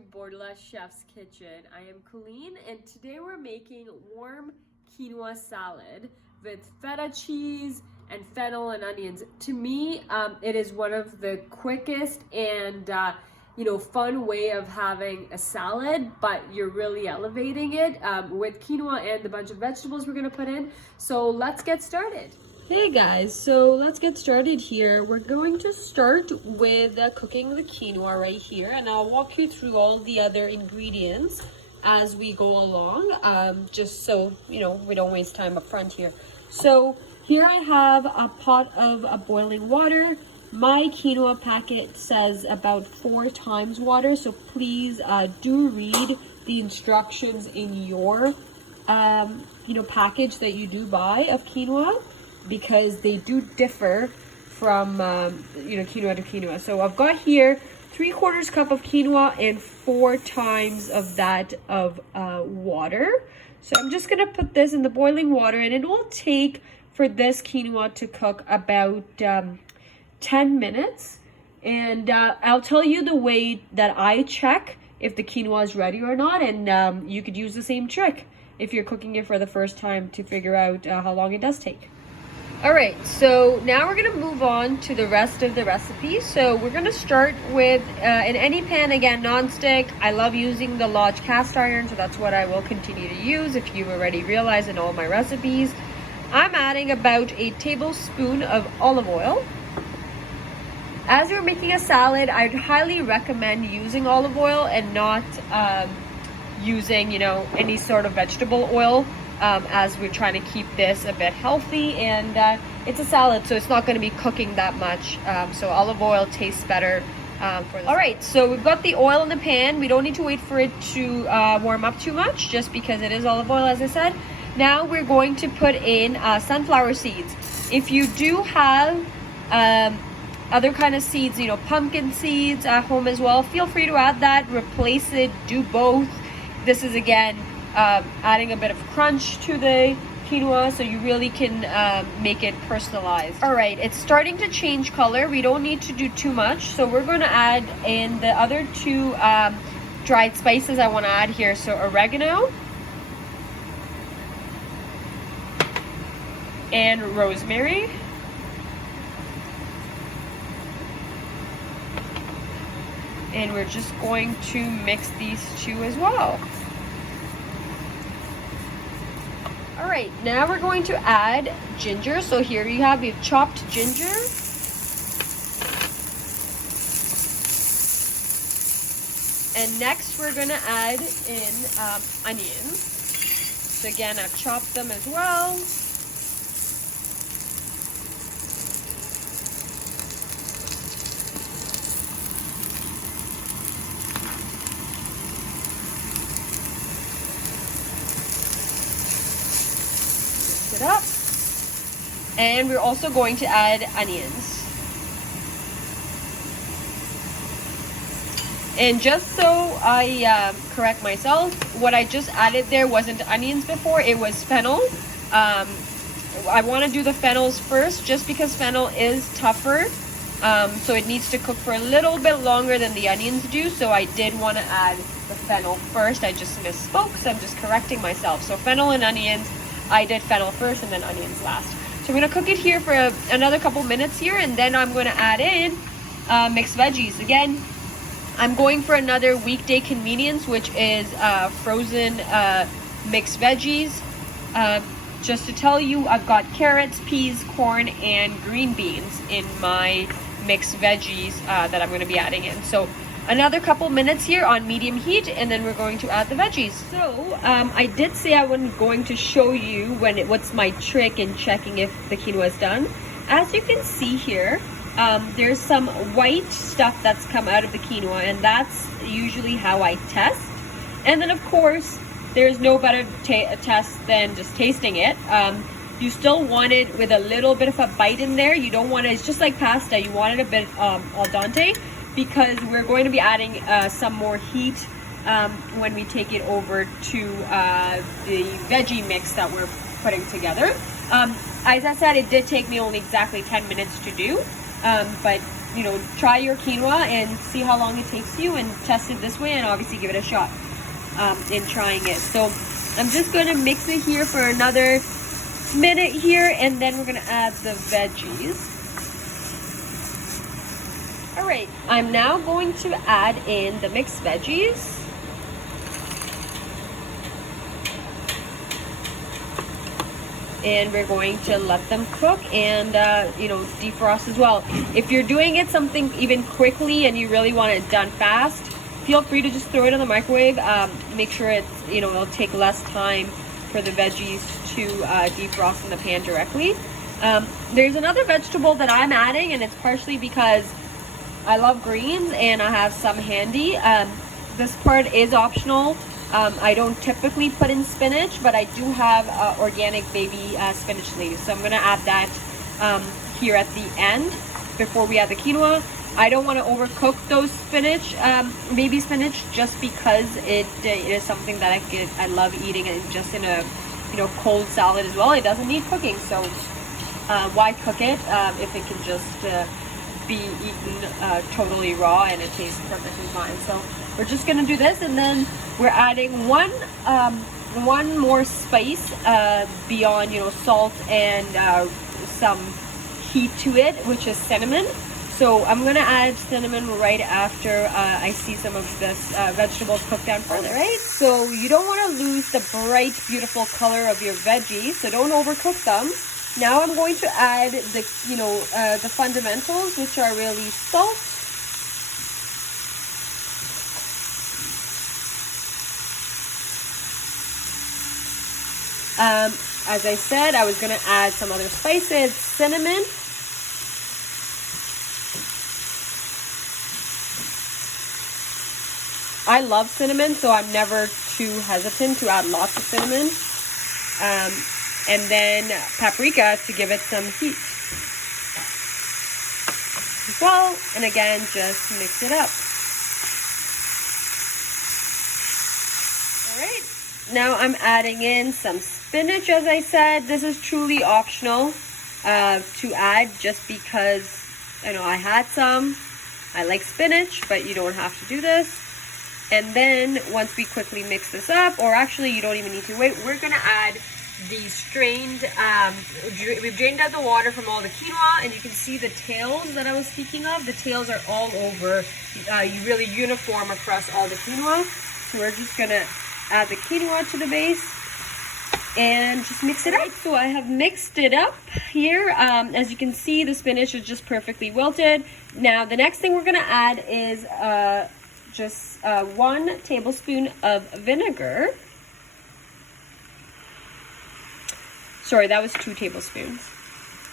to Bordelais Chef's Kitchen. I am Colleen, and today we're making warm quinoa salad with feta cheese and fennel and onions. To me, it is one of the quickest and fun way of having a salad, but you're really elevating it with quinoa and the bunch of vegetables we're gonna put in. So let's get started. Hey guys, so let's get started here. We're going to start with cooking the quinoa right here, and I'll walk you through all the other ingredients as we go along, just so we don't waste time up front here. So here I have a pot of boiling water. My quinoa packet says about 4 times water, so please do read the instructions in your package that you do buy of quinoa, because they do differ from quinoa to quinoa. So I've got here 3/4 cup of quinoa and 4 times of that of water. So I'm just gonna put this in the boiling water, and it will take for this quinoa to cook about 10 minutes. And I'll tell you the way that I check if the quinoa is ready or not, and you could use the same trick if you're cooking it for the first time to figure out how long it does take. All right, so now we're gonna move on to the rest of the recipe. So we're gonna start with, in any pan, again, non-stick. I love using the Lodge cast iron, so that's what I will continue to use if you've already realized in all my recipes. I'm adding about a tablespoon of olive oil. As you're making a salad, I'd highly recommend using olive oil and not using, any sort of vegetable oil. As we're trying to keep this a bit healthy, and it's a salad, so it's not going to be cooking that much, so olive oil tastes better for this. All right, so we've got the oil in the pan. We don't need to wait for it to warm up too much, just because it is olive oil, as I said. Now we're going to put in sunflower seeds. If you do have other kind of seeds, pumpkin seeds at home as well, feel free to add that, replace it, do both. This is, again, adding a bit of crunch to the quinoa, so you really can make it personalized. All right, it's starting to change color. We don't need to do too much, so we're going to add in the other 2 dried spices I want to add here. So oregano and rosemary. And we're just going to mix these 2 as well. All right, now we're going to add ginger. So here you have, we've chopped ginger. And next we're gonna add in onions. So again, I've chopped them as well. It up, and we're also going to add onions. And just so I correct myself, what I just added there wasn't onions before, it was fennel. I want to do the fennels first, just because fennel is tougher, so it needs to cook for a little bit longer than the onions do. So I did want to add the fennel first. I just misspoke, so I'm just correcting myself. So fennel and onions, I did fennel first and then onions last. So we're gonna cook it here for another couple minutes here, and then I'm gonna add in mixed veggies. Again, I'm going for another weekday convenience, which is frozen mixed veggies. Just to tell you, I've got carrots, peas, corn, and green beans in my mixed veggies that I'm gonna be adding in. So another couple minutes here on medium heat, and then we're going to add the veggies. So I did say I wasn't going to show you what's my trick in checking if the quinoa is done. As you can see here, there's some white stuff that's come out of the quinoa, and that's usually how I test. And then of course, there's no better test than just tasting it. You still want it with a little bit of a bite in there. You don't want it, it's just like pasta, you want it a bit al dente, because we're going to be adding some more heat when we take it over to the veggie mix that we're putting together. As I said, it did take me only exactly 10 minutes to do. But you know, try your quinoa and see how long it takes you, and test it this way, and obviously give it a shot in trying it. So I'm just going to mix it here for another minute here, and then we're going to add the veggies. All right, I'm now going to add in the mixed veggies. And we're going to let them cook and you know, defrost as well. If you're doing it something even quickly and you really want it done fast, feel free to just throw it in the microwave. Make sure it's, you know, it'll take less time for the veggies to defrost in the pan directly. There's another vegetable that I'm adding, and it's partially because I love greens and I have some handy. This part is optional. I don't typically put in spinach, but I do have organic baby spinach leaves. So I'm going to add that here at the end before we add the quinoa. I don't want to overcook those spinach, baby spinach, just because it is something that I love eating, and just in a, you know, cold salad as well. It doesn't need cooking, so why cook it if it can just be eaten totally raw and it tastes perfectly fine. So we're just gonna do this, and then we're adding one more spice beyond, you know, salt and some heat to it, which is cinnamon. So I'm gonna add cinnamon right after I see some of this vegetables cook down further, right? So you don't want to lose the bright, beautiful color of your veggies, so don't overcook them. Now I'm going to add the, you know, the fundamentals, which are really salt, as I said, I was going to add some other spices, cinnamon, I love cinnamon, so I'm never too hesitant to add lots of cinnamon. And then paprika to give it some heat as well. And again, just mix it up. All right, now I'm adding in some spinach. As I said, this is truly optional to add, just because I know I had some. I like spinach, but you don't have to do this. And then once we quickly mix this up, or actually you don't even need to wait, we're gonna add the strained, we've drained out the water from all the quinoa, and you can see the tails that I was speaking of. The tails are all over, really uniform across all the quinoa. So we're just gonna add the quinoa to the base and just mix it up. So I have mixed it up here. As you can see, the spinach is just perfectly wilted. Now the next thing we're gonna add is just 1 tablespoon of vinegar. Sorry, that was 2 tablespoons.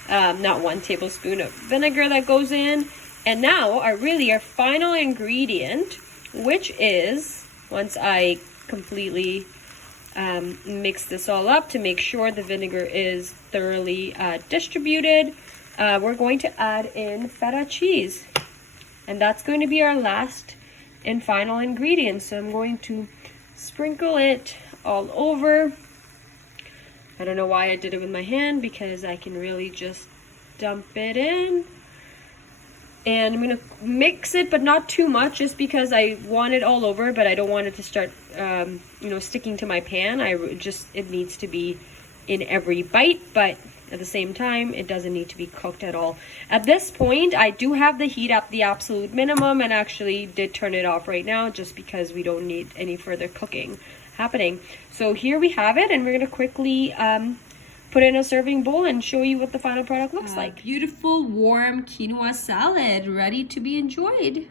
Not 1 tablespoon of vinegar that goes in. And now our final ingredient, which is, once I completely mix this all up to make sure the vinegar is thoroughly distributed, we're going to add in feta cheese. And that's going to be our last and final ingredient. So I'm going to sprinkle it all over. I don't know why I did it with my hand, because I can really just dump it in. And I'm going to mix it, but not too much, just because I want it all over, but I don't want it to start sticking to my pan. It needs to be in every bite, but at the same time, it doesn't need to be cooked at all. At this point, I do have the heat up the absolute minimum, and actually did turn it off right now, just because we don't need any further cooking happening. So here we have it, and we're going to quickly put it in a serving bowl and show you what the final product looks like. Beautiful warm quinoa salad ready to be enjoyed.